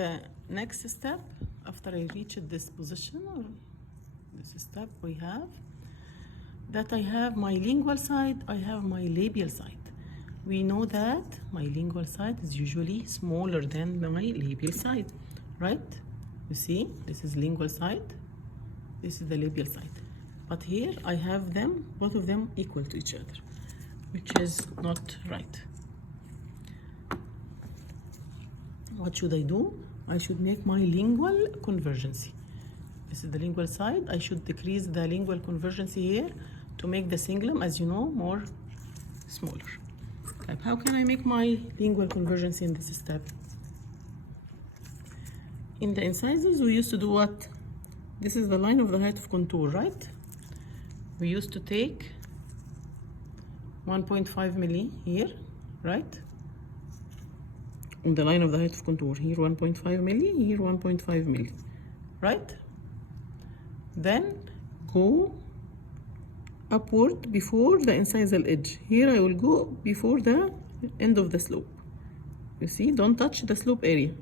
the next step, after I reach this position or this step, we have that I have my lingual side, I have my labial side. We know that my lingual side is usually smaller than my labial side, right? You see, this is lingual side, this is the labial side. But here I have them, both of them equal to each other, which is not right. What should I do? I should make my lingual convergency. This is the lingual side. I should decrease the lingual convergency here to make the cingulum, as you know, more smaller. How can I make my lingual convergency in this step? In the incisors, we used to do what? This is the line of the height of contour, right? We used to take 1.5 milli here, right? On the line of the height of contour, here 1.5 milli, here 1.5 milli, right? Then go upward before the incisal edge. Here I will go before the end of the slope. You see, don't touch the slope area,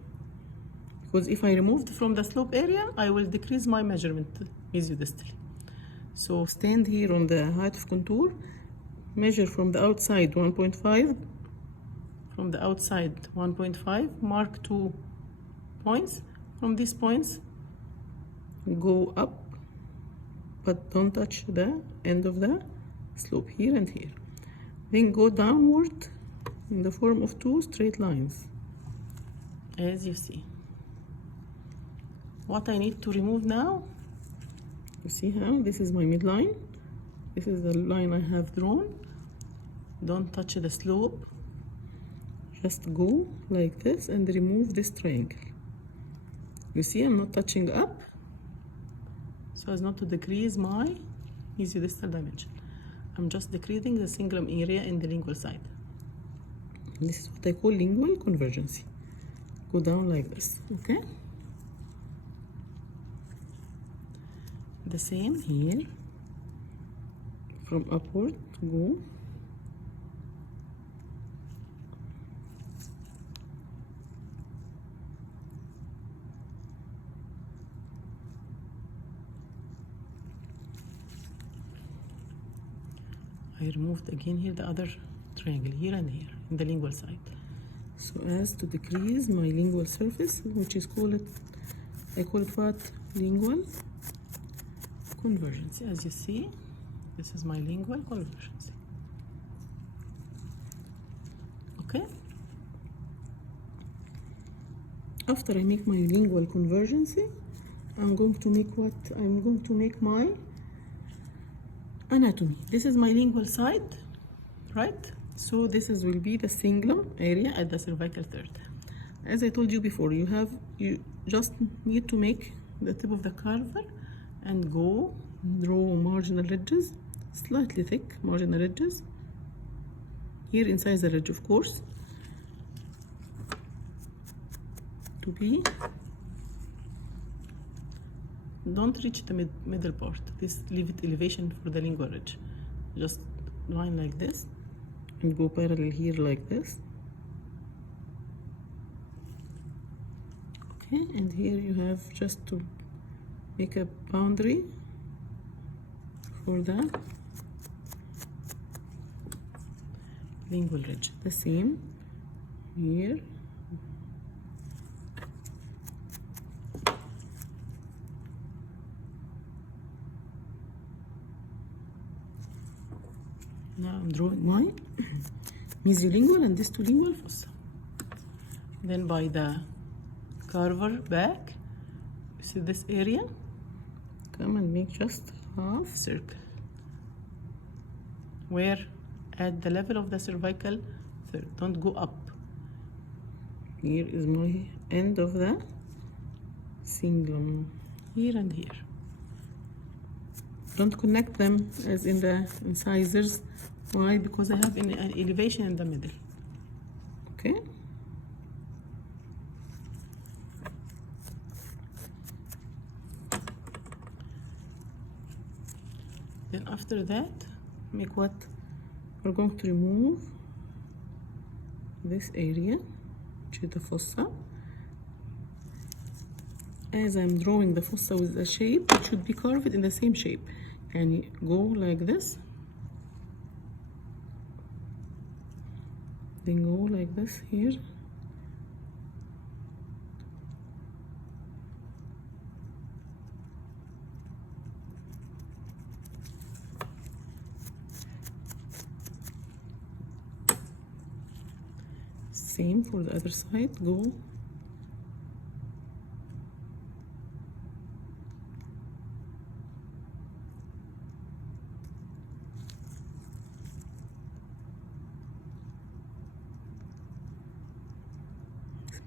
because if I removed from the slope area, I will decrease my measurement mesiodistally. So stand here on the height of contour, measure from the outside 1.5, from the outside 1.5, mark 2 points. From these points, go up, but don't touch the end of the slope here and here. Then go downward in the form of 2 straight lines, as you see. What I need to remove now, you see how this is my midline, this is the line I have drawn. Don't touch the slope, just go like this and remove this triangle. You see, I'm not touching up so as not to decrease my mesiodistal dimension. I'm just decreasing the cingulum area in the lingual side. This is what I call lingual convergency. Go down like this, okay? The same here, from upward, go. I removed again here the other triangle here and here in the lingual side, so as to decrease my lingual surface, which is I call it what? Lingual convergency. As you see, this is my lingual convergency. Okay? After I make my lingual convergency, I'm going to make what? I'm going to make my anatomy. This is my lingual side, right? So this will be the cingulum area at the cervical third. As I told you before, you just need to make the tip of the carver and go draw marginal ridges, slightly thick marginal ridges here inside the ridge, of course, to be. Don't reach the middle part. This leave it elevation for the lingual ridge. Just line like this and go parallel here like this. Okay, and here you have just to make a boundary for the lingual ridge. The same here. Now I'm drawing my mesiolingual and distolingual fossa. Then by the carver back, you see this area, come and make just half circle, where at the level of the cervical third. Don't go up. Here is my end of the cingulum, here and here. Don't connect them as in the incisors. Why? Because I have an elevation in the middle. Okay? Then after that, make what? We're going to remove this area, which is the fossa. as I'm drawing the fossa with the shape, it should be carved in the same shape. And go like this, then go like this here. Same for the other side, go.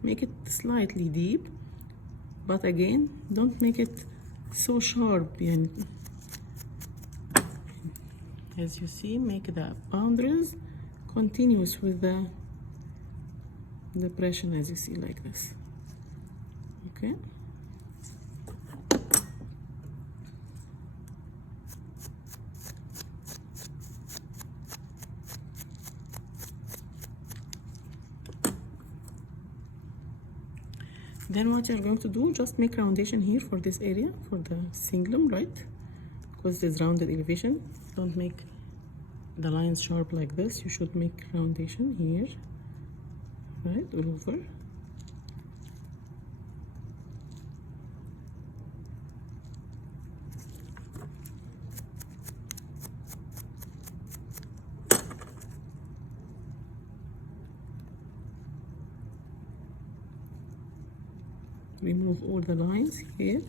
Make it slightly deep, but again, don't make it so sharp. And as you see, make the boundaries continuous with the depression, as you see, like this. Okay. Then what you're going to do, just make roundation here for this area, for the cingulum, right? Because there's rounded elevation. Don't make the lines sharp like this. You should make roundation here, right, all over. Remove all the lines here.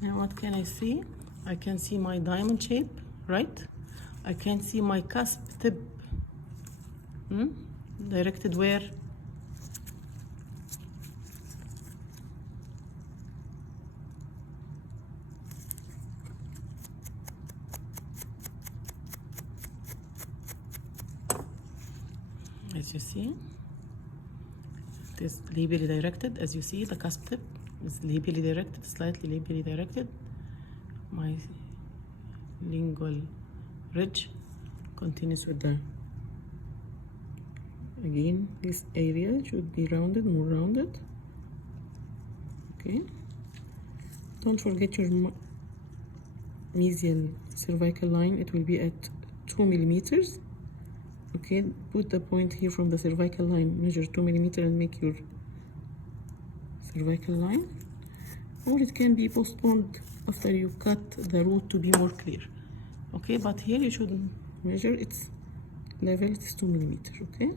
Now what can I see? I can see my diamond shape, right? I can see my cusp tip directed where? As you see, it is labially directed. As you see, the cusp tip is labially directed, slightly labially directed. My lingual ridge continues with the, again, this area should be rounded, more rounded. Okay. Don't forget your mesial cervical line. It will be at 2 millimeters. Okay, put the point here from the cervical line, measure 2 millimeters and make your cervical line. Or it can be postponed after you cut the root to be more clear. Okay, but here you should measure its level, it's 2 millimeters, okay?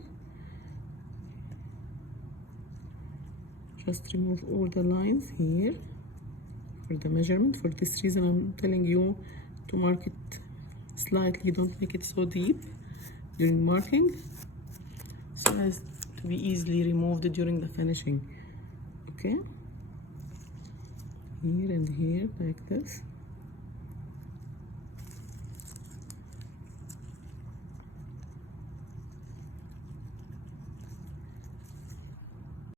Just remove all the lines here for the measurement. For this reason, I'm telling you to mark it slightly, don't make it so deep during marking, so as to be easily removed during the finishing. Okay, here and here like this.